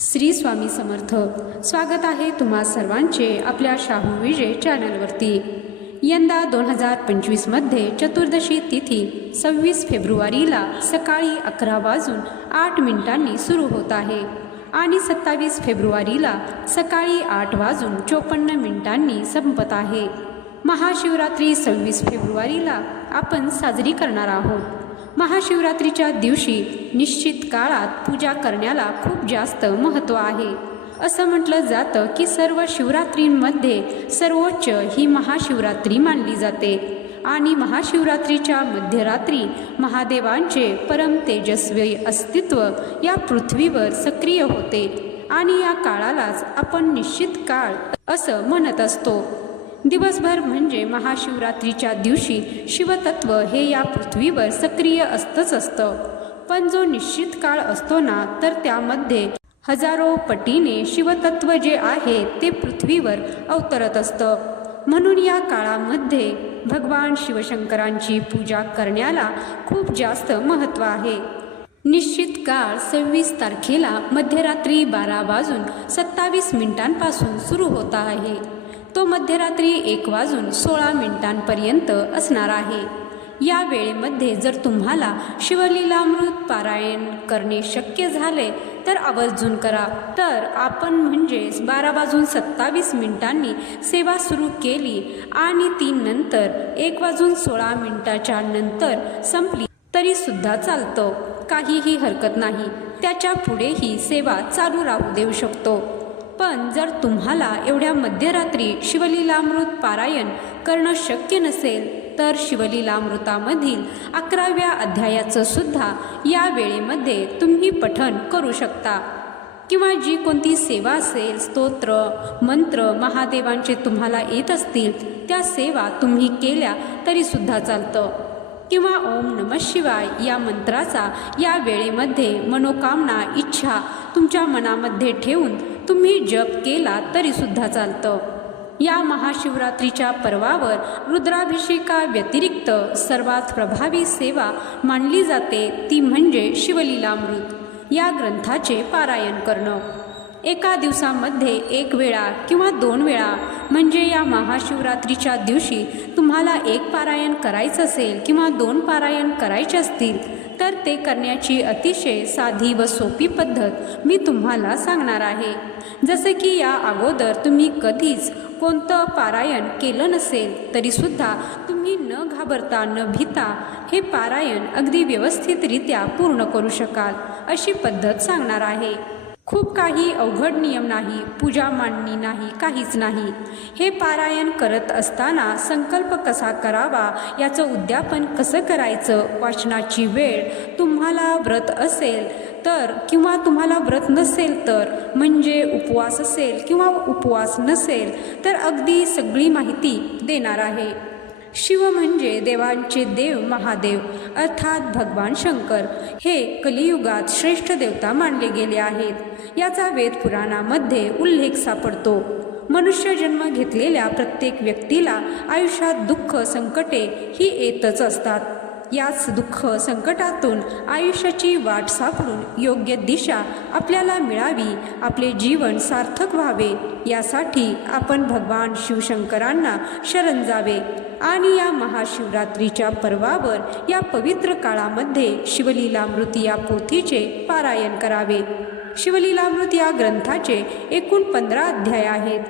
श्री स्वामी समर्थ. स्वागत आहे तुम्हा सर्वांचे आपल्या शाहू विजय चॅनलवरती. यंदा दोन हजार पंचवीसमध्ये चतुर्दशी तिथी सव्वीस फेब्रुवारीला सकाळी अकरा वाजून आठ मिनिटांनी सुरू होत आहे आणि सत्तावीस फेब्रुवारीला सकाळी आठ वाजून चोपन्न मिनिटांनी संपत आहे. महाशिवरात्री सव्वीस फेब्रुवारीला आपण साजरी करणार आहोत. महाशिवरात्रीच्या दिवशी निश्चित काळात पूजा करण्याला खूप जास्त महत्त्व आहे. असं म्हटलं जातं की सर्व शिवरात्रींमध्ये सर्वोच्च ही महाशिवरात्री मानली जाते. आणि महाशिवरात्रीच्या मध्यरात्री महादेवांचे परम तेजस्वी अस्तित्व या पृथ्वीवर सक्रिय होते. आणि या काळालाच आपण निश्चित काळ असं म्हणत असतो. दिवसभर म्हणजे महाशिवरात्रीच्या दिवशी शिवतत्व हे या पृथ्वीवर सक्रिय असतंच असतं. पण जो निश्चित काळ असतो ना तर त्यामध्ये हजारो पटीने शिवतत्व जे आहे ते पृथ्वीवर अवतरत असतं. म्हणून या काळामध्ये भगवान शिवशंकरांची पूजा करण्याला खूप जास्त महत्त्व आहे. निश्चित काळ सव्वीस तारखेला मध्यरात्री बारा वाजून सत्तावीस मिनिटांपासून सुरू होता आहे. तो मध्यरात्री एक वाजून सोळा मिनिटांपर्यंत असणार आहे. या वेळेमध्ये जर तुम्हाला शिवलीलामृत पारायण करणे शक्य झाले तर आवर्जून करा. तर आपण म्हणजेच बारा वाजून सत्तावीस मिनिटांनी सेवा सुरू केली आणि ती नंतर एक वाजून सोळा मिनिटाच्या नंतर संपली तरीसुद्धा चालतं. काहीही हरकत नाही. त्याच्या पुढेही सेवा चालू राहू देऊ शकतो. पण जर तुम्हाला एवढ्या मध्यरात्री शिवलीलामृत पारायण करणं शक्य नसेल तर शिवलीलामृतामधील अकराव्या अध्यायाचं सुद्धा या वेळेमध्ये तुम्ही पठन करू शकता. किंवा जी कोणती सेवा असेल स्तोत्र मंत्र महादेवांचे तुम्हाला येत असतील त्या सेवा तुम्ही केल्या तरीसुद्धा चालतं. किंवा ओम नम शिवाय या मंत्राचा या वेळेमध्ये मनोकामना इच्छा तुमच्या मनामध्ये ठेवून तुम्ही जप केला तरी सुद्धा चालतं. या महाशिवरात्रीच्या पर्वावर रुद्राभिषेका व्यतिरिक्त सर्वात प्रभावी सेवा मानली जाते ती म्हणजे शिवलीलामृत. या ग्रंथाचे पारायण करणं. एका दिवसामध्ये एक वेळा किंवा दोन वेळा म्हणजे या महाशिवरात्रीच्या दिवशी तुम्हाला एक पारायण करायचं असेल किंवा दोन पारायण करायचे असतील तर ते करण्याची अतिशय साधी व सोपी पद्धत मी तुम्हाला सांगणार आहे. जसे की या अगोदर तुम्ही कधीच कोणतं पारायण केलं नसेल तरीसुद्धा तुम्ही न घाबरता न भीता हे पारायण अगदी व्यवस्थितरित्या पूर्ण करू शकाल अशी पद्धत सांगणार आहे. खूप काही अवघड नियम नाही पूजा मांडणी नाही काहीच नाही. हे पारायण करत असताना संकल्प कसा करावा याचं उद्यापन कसं करायचं? वाचनाची वेळ तुम्हाला व्रत असेल तर किंवा तुम्हाला व्रत नसेल तर म्हणजे उपवास असेल किंवा उपवास नसेल तर अगदी सगळी माहिती देणार आहे. शिव म्हणजे देवांचे देव महादेव अर्थात भगवान शंकर. हे कलियुगात श्रेष्ठ देवता मानले गेले आहेत. याचा वेद पुराणामध्ये उल्लेख सापडतो. मनुष्य जन्म घेतलेल्या प्रत्येक व्यक्तीला आयुष्यात दुःख संकटे ही येतच असतात. याच दुःख संकटातून आयुष्याची वाट सापडून योग्य दिशा आपल्याला मिळावी आपले जीवन सार्थक व्हावे यासाठी आपण भगवान शिवशंकरांना शरण जावे आणि या महाशिवरात्रीच्या पर्वावर या पवित्र काळामध्ये शिवलीलामृत या पोथीचे पारायण करावे. शिवलीलामृत या ग्रंथाचे एकूण पंधरा अध्याय आहेत.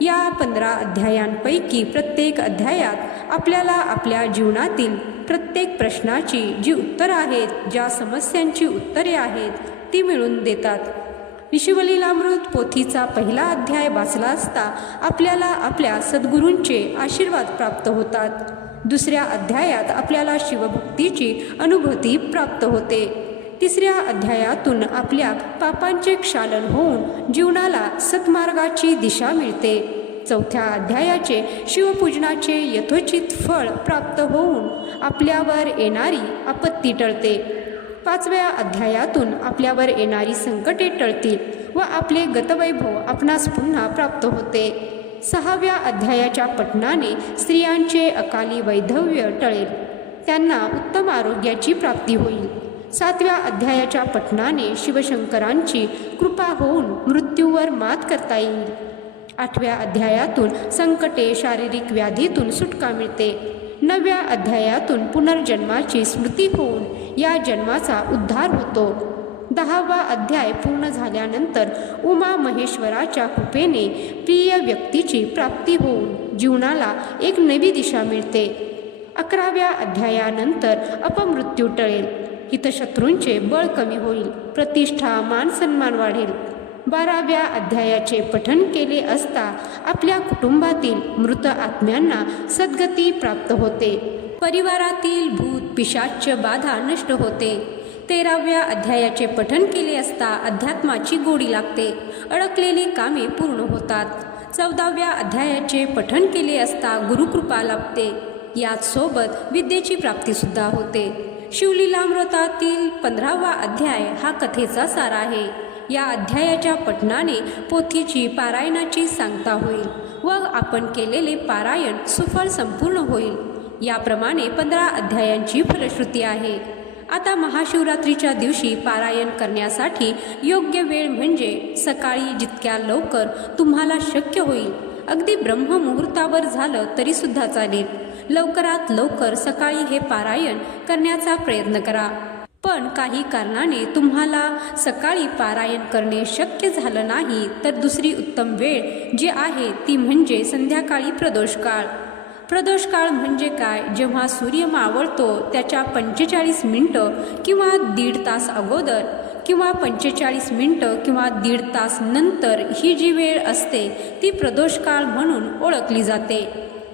या पंधरा अध्यायांपैकी प्रत्येक अध्यायात आपल्याला आपल्या जीवनातील प्रत्येक प्रश्नाची जी उत्तरं आहेत ज्या समस्यांची उत्तरे आहेत ती मिळून देतात. ऋषिवलीलामृत पोथीचा पहिला अध्याय वाचला असता आपल्याला आपल्या सद्गुरूंचे आशीर्वाद प्राप्त होतात. दुसऱ्या अध्यायात आपल्याला शिवभक्तीची अनुभूती प्राप्त होते. तिसऱ्या अध्यायातून आपल्या पापांचे क्षालन होऊन जीवनाला सत्मार्गाची दिशा मिळते. चौथ्या अध्यायाचे शिवपूजनाचे यथोचित फळ प्राप्त होऊन आपल्यावर येणारी आपत्ती टळते. पाचव्या अध्यायातून आपल्यावर येणारी संकटे टळतील व आपले गतवैभव आपणास पुन्हा प्राप्त होते. सहाव्या अध्यायाच्या पठणाने स्त्रियांचे अकाली वैधव्य टळेल. त्यांना उत्तम आरोग्याची प्राप्ती होईल. सातव्या अध्यायाच्या पठणाने शिवशंकरांची कृपा होऊन मृत्यूवर मात करता येईल. आठव्या अध्यायातून संकटे शारीरिक व्याधीतून सुटका मिळते. नवव्या अध्यायातून पुनर्जन्माची स्मृती होऊन या जन्माचा उद्धार होतो. दहावा अध्याय पूर्ण झाल्यानंतर उमा महेश्वराच्या कृपेने प्रिय व्यक्तीची प्राप्ती होऊन जीवनाला एक नवी दिशा मिळते. अकराव्या अध्यायानंतर अपमृत्यू टळेल. हितशत्रूंचे बळ कमी होईल प्रतिष्ठा मान सन्मान वाढेल. बाराव्या अध्यायाचे पठन केले असता आपल्या कुटुंबातील मृत आत्म्यांना सद्गती प्राप्त होते. परिवारातील भूत पिशाच्य बाधा नष्ट होते. तेराव्या अध्यायाचे पठन केले असता अध्यात्माची गोडी लागते. अडकलेली कामे पूर्ण होतात. चौदाव्या अध्यायाचे पठन केले असता गुरुकृपा लाभते. याचसोबत विद्येची प्राप्तीसुद्धा होते. शिवलीलामृतातील पंधरावा अध्याय हा कथेचा सार आहे. या अध्यायाच्या पठणाने पोथीची पारायणाची सांगता होईल व आपण केलेले पारायण सुफल संपूर्ण होईल. याप्रमाणे पंधरा अध्यायांची फलश्रुती आहे. आता महाशिवरात्रीच्या दिवशी पारायण करण्यासाठी योग्य वेळ म्हणजे सकाळी जितक्या लवकर तुम्हाला शक्य होईल. अगदी ब्रह्ममुहूर्तावर झालं तरीसुद्धा चालेल. लवकरात लवकर सकाळी हे पारायण करण्याचा प्रयत्न करा. पण काही कारणाने तुम्हाला सकाळी पारायण करणे शक्य झालं नाही तर दुसरी उत्तम वेळ जी आहे ती म्हणजे संध्याकाळी प्रदोष काळ प्रदोष काळ म्हणजे काय? जेव्हा सूर्य मावळतो त्याच्या पंचेचाळीस मिनटं किंवा दीड तास अगोदर किंवा पंचेचाळीस मिनटं किंवा दीड तास नंतर ही जी वेळ असते ती प्रदोष काळ म्हणून ओळखली जाते.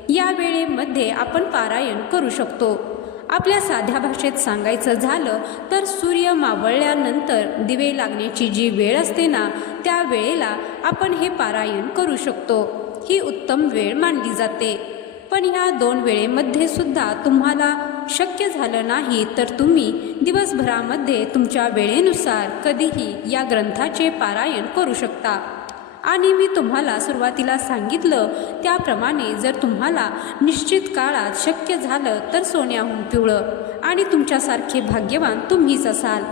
या वेळेमध्ये आपण पारायण करू शकतो. आपल्या साध्या भाषेत सांगायचं झालं तर सूर्य मावळल्यानंतर दिवे लागण्याची जी वेळ असते ना त्या वेळेला आपण हे पारायण करू शकतो. ही उत्तम वेळ मानली जाते. पण ह्या दोन वेळेमध्ये सुद्धा तुम्हाला शक्य झालं नाही तर तुम्ही दिवसभरामध्ये तुमच्या वेळेनुसार कधीही या ग्रंथाचे पारायण करू शकता. आणि मी तुम्हाला सुरुवातीला सांगितलं त्याप्रमाणे जर तुम्हाला निश्चित काळात शक्य झालं तर सोन्याहून पिवळं आणि तुमच्यासारखे भाग्यवान तुम्हीच असाल.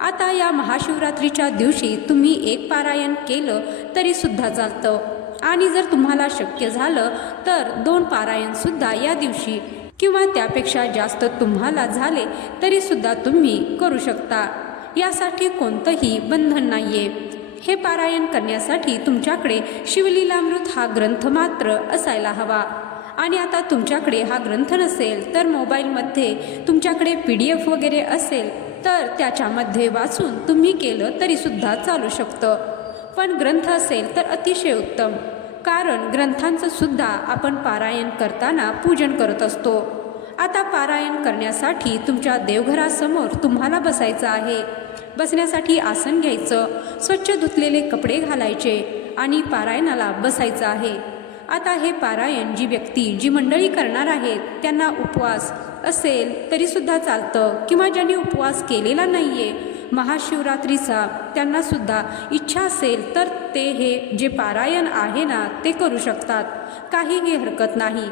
आता या महाशिवरात्रीच्या दिवशी तुम्ही एक पारायण केलं तरीसुद्धा चालतं. आणि जर तुम्हाला शक्य झालं तर दोन पारायणसुद्धा या दिवशी किंवा त्यापेक्षा जास्त तुम्हाला झाले तरीसुद्धा तुम्ही करू शकता. यासाठी कोणतंही बंधन नाही आहे हे पारायण करण्यासाठी तुमच्याकडे शिवलीलामृत हा ग्रंथ मात्र असायला हवा. आणि आता तुमच्याकडे हा ग्रंथ नसेल तर मोबाईलमध्ये तुमच्याकडे पी डी एफ वगैरे असेल तर त्याच्यामध्ये वाचून तुम्ही केलं तरीसुद्धा चालू शकतं. पण ग्रंथ असेल तर अतिशय उत्तम. कारण ग्रंथांचं सुद्धा आपण पारायण करताना पूजन करत असतो. आता पारायण करण्यासाठी तुमच्या देवघरासमोर तुम्हाला बसायचं आहे. बसण्यासाठी आसन घ्यायचं स्वच्छ धुतलेले कपडे घालायचे आणि पारायणाला बसायचं आहे. आता हे पारायण जी व्यक्ती जी मंडळी करणार आहेत त्यांना उपवास असेल तरीसुद्धा चालतं किंवा ज्यांनी उपवास केलेला नाही आहे महाशिवरात्रीचा त्यांना सुद्धा इच्छा असेल तर ते हे जे पारायण आहे ना ते करू शकतात. काहीही हरकत नाही.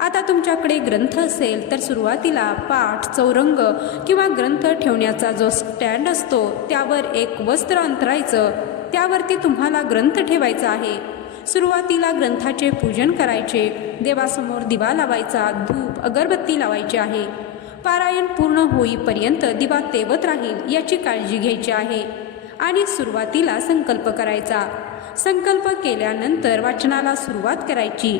आता तुमच्याकडे ग्रंथ असेल तर सुरुवातीला पाठ चौरंग किंवा ग्रंथ ठेवण्याचा जो स्टँड असतो त्यावर एक वस्त्र अंतरायचं. त्यावरती तुम्हाला ग्रंथ ठेवायचा आहे. सुरुवातीला ग्रंथाचे पूजन करायचे. देवासमोर दिवा लावायचा धूप अगरबत्ती लावायची आहे. पारायण पूर्ण होईपर्यंत दिवा तेवत राहील याची काळजी घ्यायची आहे. आणि सुरुवातीला संकल्प करायचा. संकल्प केल्यानंतर वाचनाला सुरुवात करायची.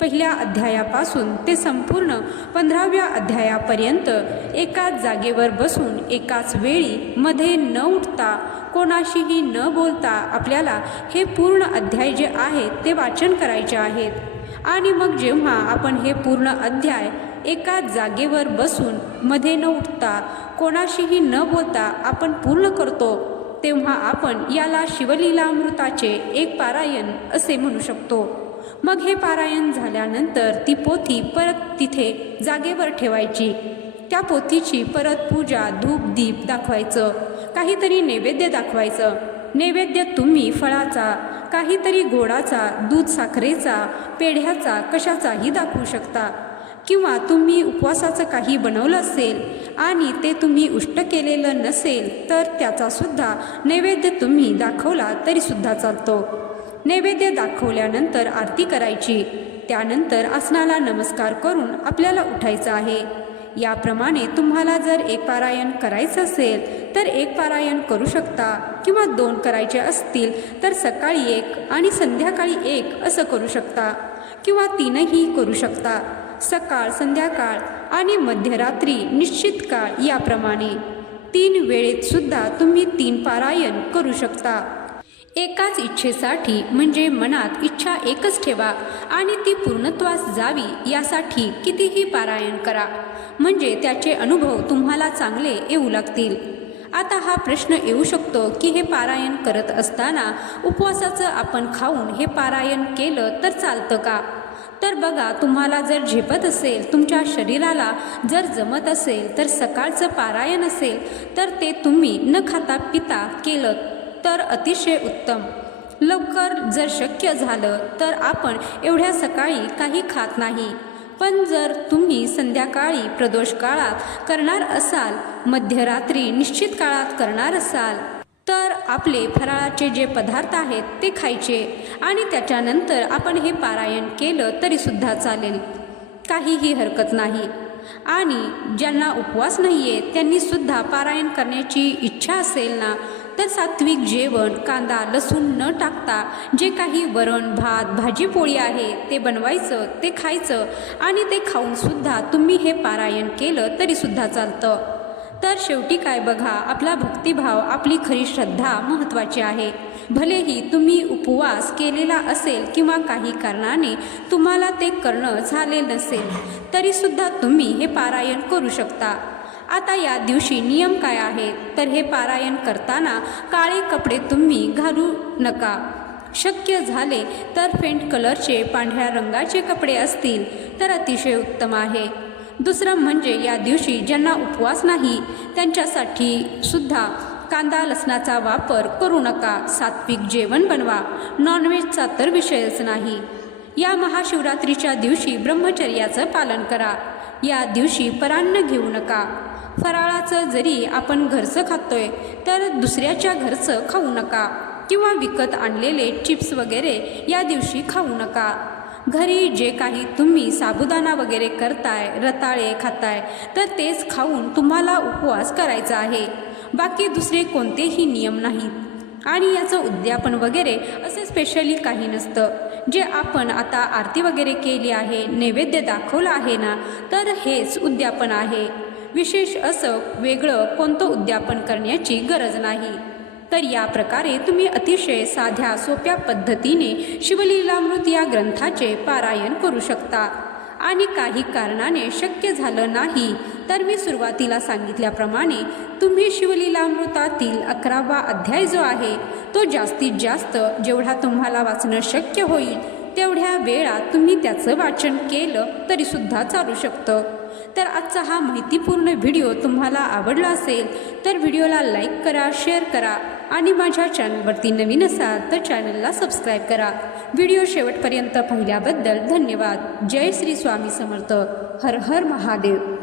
पहिल्या अध्यायापासून ते संपूर्ण पंधराव्या अध्यायापर्यंत एकाच जागेवर बसून एकाच वेळी मध्ये न उठता कोणाशीही न बोलता आपल्याला हे पूर्ण अध्याय जे आहेत ते वाचन करायचे आहेत. आणि मग जेव्हा आपण हे पूर्ण अध्याय एका जागेवर बसून मध्ये न उठता कोणाशीही न बोलता आपण पूर्ण करतो तेव्हा आपण याला शिवलीलामृताचे एक पारायण असे म्हणू शकतो. मग हे पारायण झाल्यानंतर ती पोथी परत तिथे जागेवर ठेवायची. त्या पोथीची परत पूजा धूप दीप दाखवायचं. काहीतरी नैवेद्य दाखवायचं. नैवेद्य तुम्ही फळाचा काहीतरी गोडाचा दूध साखरेचा पेढ्याचा कशाचाही दाखवू शकता. किंवा तुम्ही उपवासाचं काही बनवलं असेल आणि ते तुम्ही उष्ट केलेलं नसेल तर त्याचासुद्धा नैवेद्य तुम्ही दाखवला तरीसुद्धा चालतो. नैवेद्य दाखवल्यानंतर आरती करायची. त्यानंतर आसनाला नमस्कार करून आपल्याला उठायचं आहे. याप्रमाणे तुम्हाला जर एक पारायण करायचं असेल तर एक पारायण करू शकता किंवा दोन करायचे असतील तर सकाळी एक आणि संध्याकाळी एक असं करू शकता किंवा तीनही करू शकता. सकाळ संध्याकाळ आणि मध्यरात्री निश्चित काळ याप्रमाणे. तीन वेळेत सुद्धा तुम्ही तीन पारायण करू शकता. एकाच इच्छेसाठी म्हणजे मनात इच्छा एकच ठेवा आणि ती पूर्णत्वास जावी यासाठी कितीही पारायण करा. म्हणजे त्याचे अनुभव तुम्हाला चांगले येऊ लागतील. आता हा प्रश्न येऊ शकतो की हे पारायण करत असताना उपवासाचं आपण खाऊन हे पारायण केलं तर चालतं का? तर बघा तुम्हाला जर झेपत असेल तुमच्या शरीराला जर जमत असेल तर सकाळचं पारायण असेल तर ते तुम्ही न खाता पिता केलं तर अतिशय उत्तम. लवकर जर शक्य झालं तर आपण एवढ्या सकाळी काही खात नाही. पण जर तुम्ही संध्याकाळी प्रदोष काळात करणार असाल मध्यरात्री निश्चित काळात करणार असाल तर आपले फराळाचे जे पदार्थ आहेत ते खायचे आणि त्याच्यानंतर आपण हे पारायण केलं तरीसुद्धा चालेल. काहीही हरकत नाही. आणि ज्यांना उपवास नाही आहे त्यांनीसुद्धा पारायण करण्याची इच्छा असेल ना तर सात्विक जेवण कांदा लसूण न टाकता जे काही वरण भात भाजीपोळी आहे ते बनवायचं ते खायचं आणि ते खाऊनसुद्धा तुम्ही हे पारायण केलं तरीसुद्धा चालतं. तर शेवटी काय बघा आपला भक्तिभाव आपली खरी श्रद्धा महत्त्वाची आहे. भलेही तुम्ही उपवास केलेला असेल किंवा काही कारणाने तुम्हाला ते करणं झाले नसेल तरीसुद्धा तुम्ही हे पारायण करू शकता. आता या दिवशी नियम काय आहेत? तर हे पारायण करताना काळे कपडे तुम्ही घालू नका. शक्य झाले तर फेंट कलरचे पांढऱ्या रंगाचे कपडे असतील तर अतिशय उत्तम आहे. दुसरं म्हणजे या दिवशी ज्यांना उपवास नाही त्यांच्यासाठी सुद्धा कांदा लसणाचा वापर करू नका सात्विक जेवण बनवा नॉनव्हेजचा तर विषयच नाही. या महाशिवरात्रीच्या दिवशी ब्रह्मचर्याचं पालन करा. या दिवशी परान्न घेऊ नका. फराळाचं जरी आपण घरचं खातोय तर दुसऱ्याच्या घरचं खाऊ नका किंवा विकत आणलेले चिप्स वगैरे या दिवशी खाऊ नका. घरी जे काही तुम्ही साबुदाणा वगैरे करताय रताळे खाताय तर तेच खाऊन तुम्हाला उपवास करायचा आहे. बाकी दुसरे कोणतेही नियम नाहीत. आणि याचं उद्यापन वगैरे असे स्पेशली काही नसतं. जे आपण आता आरती वगैरे केली आहे नैवेद्य दाखवलं आहे ना तर हेच उद्यापन आहे. विशेष असं वेगळं कोणतं उद्यापन करण्याची गरज नाही. तर या प्रकारे तुम्ही अतिशय साध्या सोप्या पद्धतीने शिवलीलामृत या ग्रंथाचे पारायण करू शकता. आणि काही कारणाने शक्य झालं नाही तर मी सुरुवातीला सांगितल्याप्रमाणे तुम्ही शिवलीलामृतातील अकरावा अध्याय जो आहे तो जास्तीत जास्त जेवढा तुम्हाला वाचणं शक्य होईल तेवढ्या वेळात तुम्ही त्याचं वाचन केलं तरीसुद्धा चालू शकतं. तर आजचा हा माहितीपूर्ण व्हिडिओ तुम्हाला आवडला असेल तर व्हिडिओला लाईक करा शेअर करा. आणि माझ्या चॅनलवरती नवीन असाल तर चॅनलला सबस्क्राईब करा. व्हिडिओ शेवटपर्यंत पाहिल्याबद्दल धन्यवाद. जय श्री स्वामी समर्थ. हर हर महादेव.